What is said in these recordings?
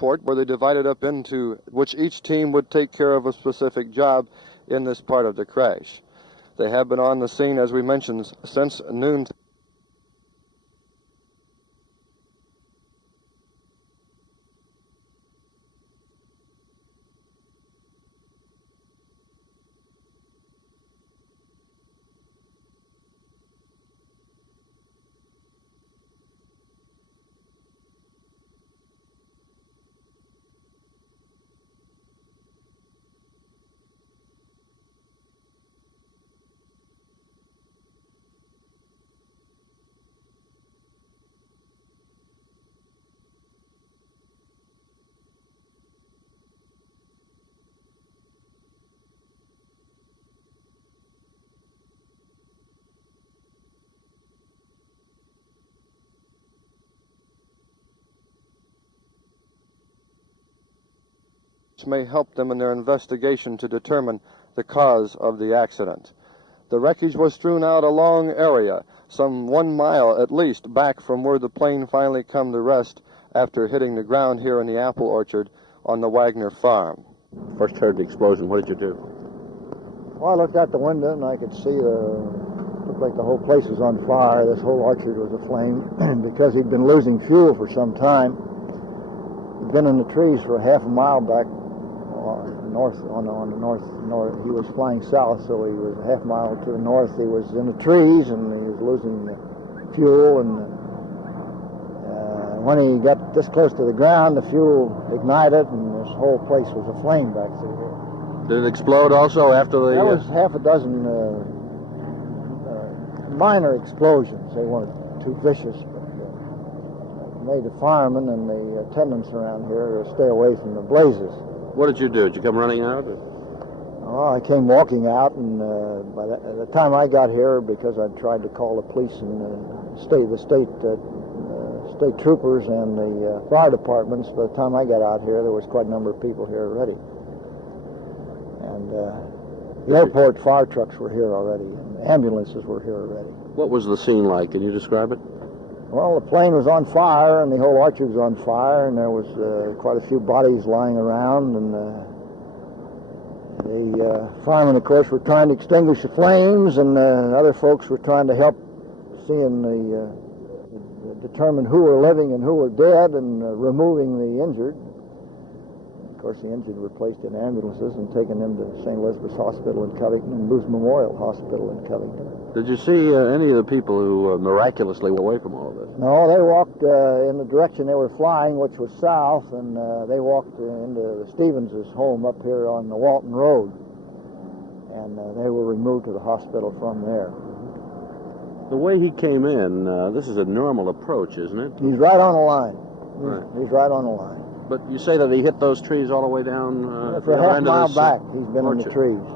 transport where they divided up into which each team would take care of a specific job in this part of the crash. They have been on the scene, as we mentioned, since noon. May help them in their investigation to determine the cause of the accident. The wreckage was strewn out a long area, some 1 mile at least back from where the plane finally come to rest after hitting the ground here in the apple orchard on the Wagner farm. First heard the explosion. What did you do? Well, I looked out the window and I could see looked like the whole place was on fire. This whole orchard was aflame. Because he'd been losing fuel for some time, he'd been in the trees for half a mile back north, on the north. He was flying south, so he was a half mile to the north. He was in the trees and he was losing fuel, and when he got this close to the ground, the fuel ignited and this whole place was aflame back through here. Did it explode also after the... There was half a dozen minor explosions. They weren't too vicious, but made the firemen and the attendants around here stay away from the blazes. What did you do? Did you come running out? Or? Oh, I came walking out, and by the time I got here, because I tried to call the police and the state troopers and the fire departments, by the time I got out here, there was quite a number of people here already. And the airport fire trucks were here already, and ambulances were here already. What was the scene like? Can you describe it? Well, the plane was on fire, and the whole orchard was on fire, and there was quite a few bodies lying around, and the firemen, of course, were trying to extinguish the flames, and other folks were trying to help determine who were living and who were dead, and removing the injured. Of course, the injured were placed in ambulances and taken into St. Elizabeth's Hospital in Covington and Booth Memorial Hospital in Covington. Did you see any of the people who miraculously were away from all of this? No, they walked in the direction they were flying, which was south, and they walked into the Stevens' home up here on the Walton Road, and they were removed to the hospital from there. The way he came in, this is a normal approach, isn't it? He's right on the line. Right. He's right on the line. But you say that he hit those trees all the way down for the half end mile of this back, he's been orchard. in the trees.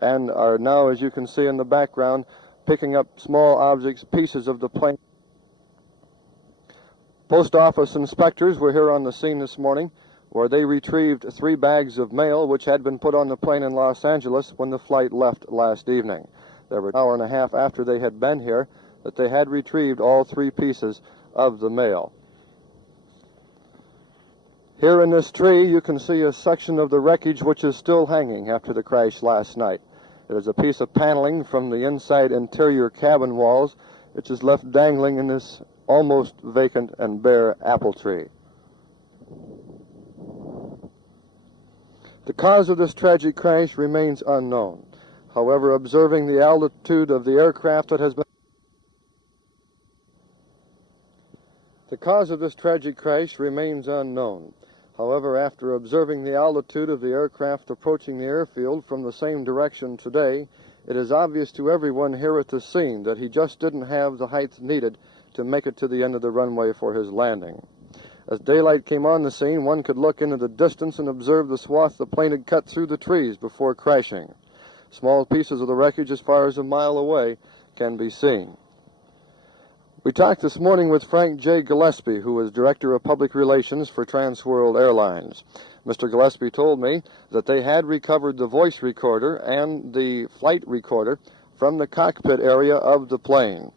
And are now, as you can see in the background, picking up small objects, pieces of the plane. Post office inspectors were here on the scene this morning, where they retrieved 3 bags of mail which had been put on the plane in Los Angeles when the flight left last evening. There were an hour and a half after they had been here that they had retrieved all 3 pieces of the mail. Here in this tree, you can see a section of the wreckage which is still hanging after the crash last night. It is a piece of paneling from the inside interior cabin walls, which is left dangling in this almost vacant and bare apple tree. The cause of this tragic crash remains unknown. However, observing the altitude of the aircraft that has been... The cause of this tragic crash remains unknown. However, after observing the altitude of the aircraft approaching the airfield from the same direction today, it is obvious to everyone here at the scene that he just didn't have the height needed to make it to the end of the runway for his landing. As daylight came on the scene, one could look into the distance and observe the swath the plane had cut through the trees before crashing. Small pieces of the wreckage as far as a mile away can be seen. We talked this morning with Frank J. Gillespie, who is Director of Public Relations for Transworld Airlines. Mr. Gillespie told me that they had recovered the voice recorder and the flight recorder from the cockpit area of the plane.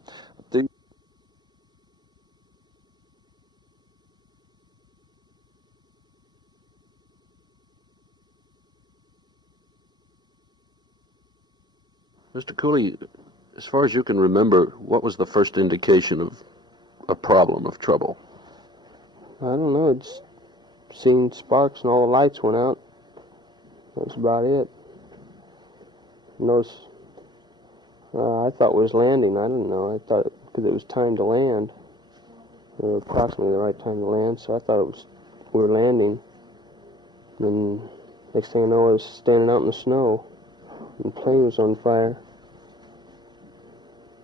Mr. Cooley, as far as you can remember, what was the first indication of a problem, of trouble? I don't know. It's seen sparks and all the lights went out. That's about it. Notice, I thought we was landing. I didn't know. I thought because it was time to land. Approximately the right time to land, so I thought we were landing. And next thing I know, I was standing out in the snow. And the plane was on fire.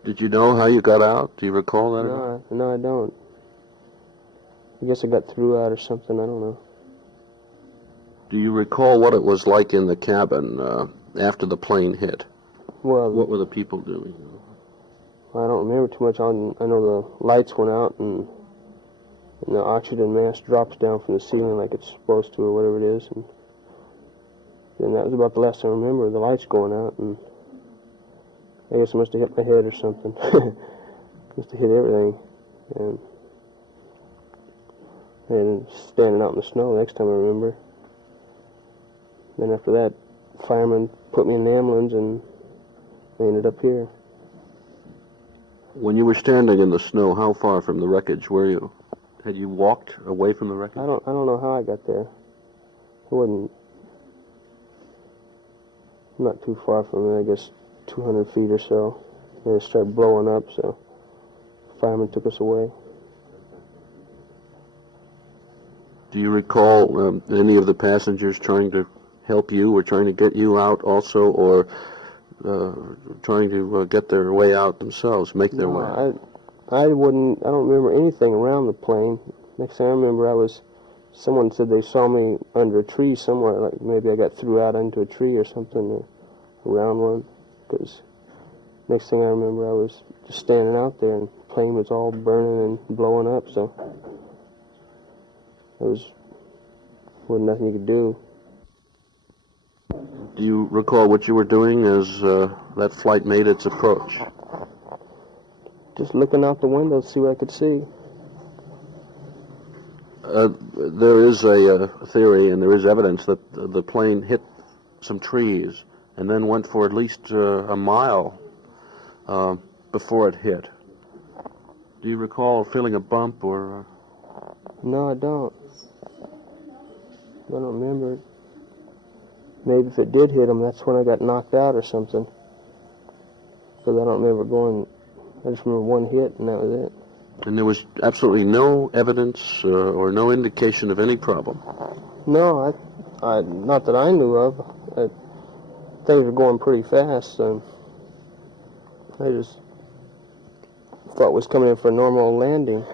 Did you know how you got out? Do you recall that? No, I don't. I guess I got through out or something. I don't know. Do you recall what it was like in the cabin after the plane hit? Well, what were the people doing? I don't remember too much. I know the lights went out and the oxygen mask drops down from the ceiling like it's supposed to or whatever it is. And that was about the last I remember, the lights going out, and I guess it must have hit my head or something. Must have hit everything. And standing out in the snow next time I remember. Then after that, firemen put me in the ambulance and I ended up here. When you were standing in the snow, how far from the wreckage were you? Had you walked away from the wreckage? I don't know how I got there. I wasn't not too far from there, I guess 200 feet or so. And it started blowing up, so firemen took us away. Do you recall any of the passengers trying to help you or trying to get you out also, or trying to get their way out themselves, make their way out? I don't remember anything around the plane. Next thing I remember, someone said they saw me under a tree somewhere, like maybe I got thrown out into a tree or something, or around one, because next thing I remember, I was just standing out there and the plane was all burning and blowing up, so there wasn't nothing you could do. Do you recall what you were doing as that flight made its approach? Just looking out the window to see what I could see. There is a theory and there is evidence that the plane hit some trees and then went for at least a mile before it hit. Do you recall feeling a bump or... No, I don't. I don't remember it. Maybe if it did hit him, that's when I got knocked out or something. Because I don't remember going... I just remember one hit and that was it. And there was absolutely no evidence or no indication of any problem? No, I not that I knew of. Things were going pretty fast, and I just thought was coming in for a normal landing.